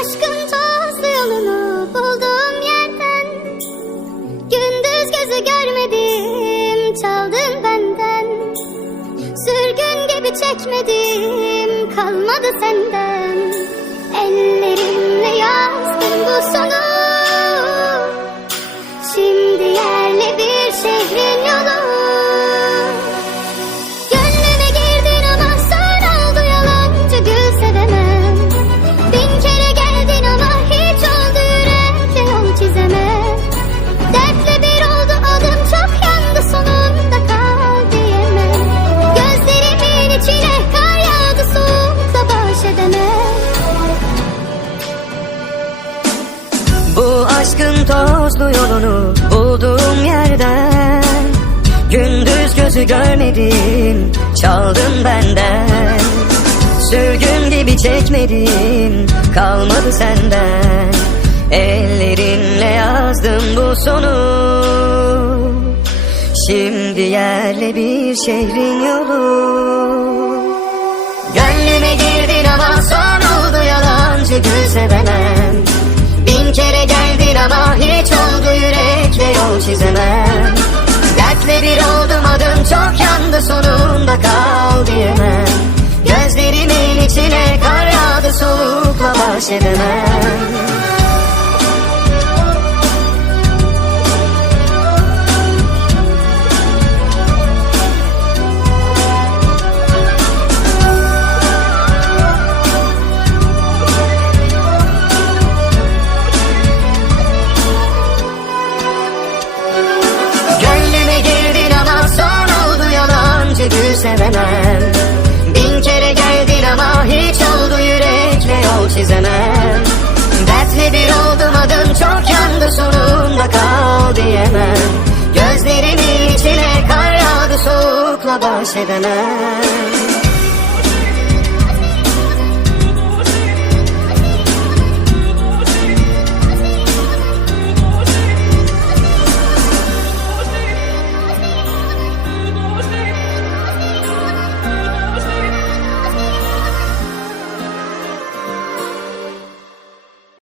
Aşkın toz yolunu bulduğum yerden Gündüz gözü görmedim çaldın benden. Sürgün gibi çekmedim kalmadı senden. Eller aşkın tozlu yolunu bulduğum yerden. Gündüz gözü görmedim çaldın benden. Sürgün gibi çekmedim kalmadı senden. Ellerinle yazdım bu sonu. Şimdi yerle bir şehrin yolu. Gönlüme girdin ama son oldu yalancı gül sevemem Bin kere geldin ama hiç oldu yürekle yol çizemem. Dertle bir oldum adım çok yandı sonunda kal diyemem. Gözlerimin içine kar yağdı soğukla baş edemem Gözlerimin içine kar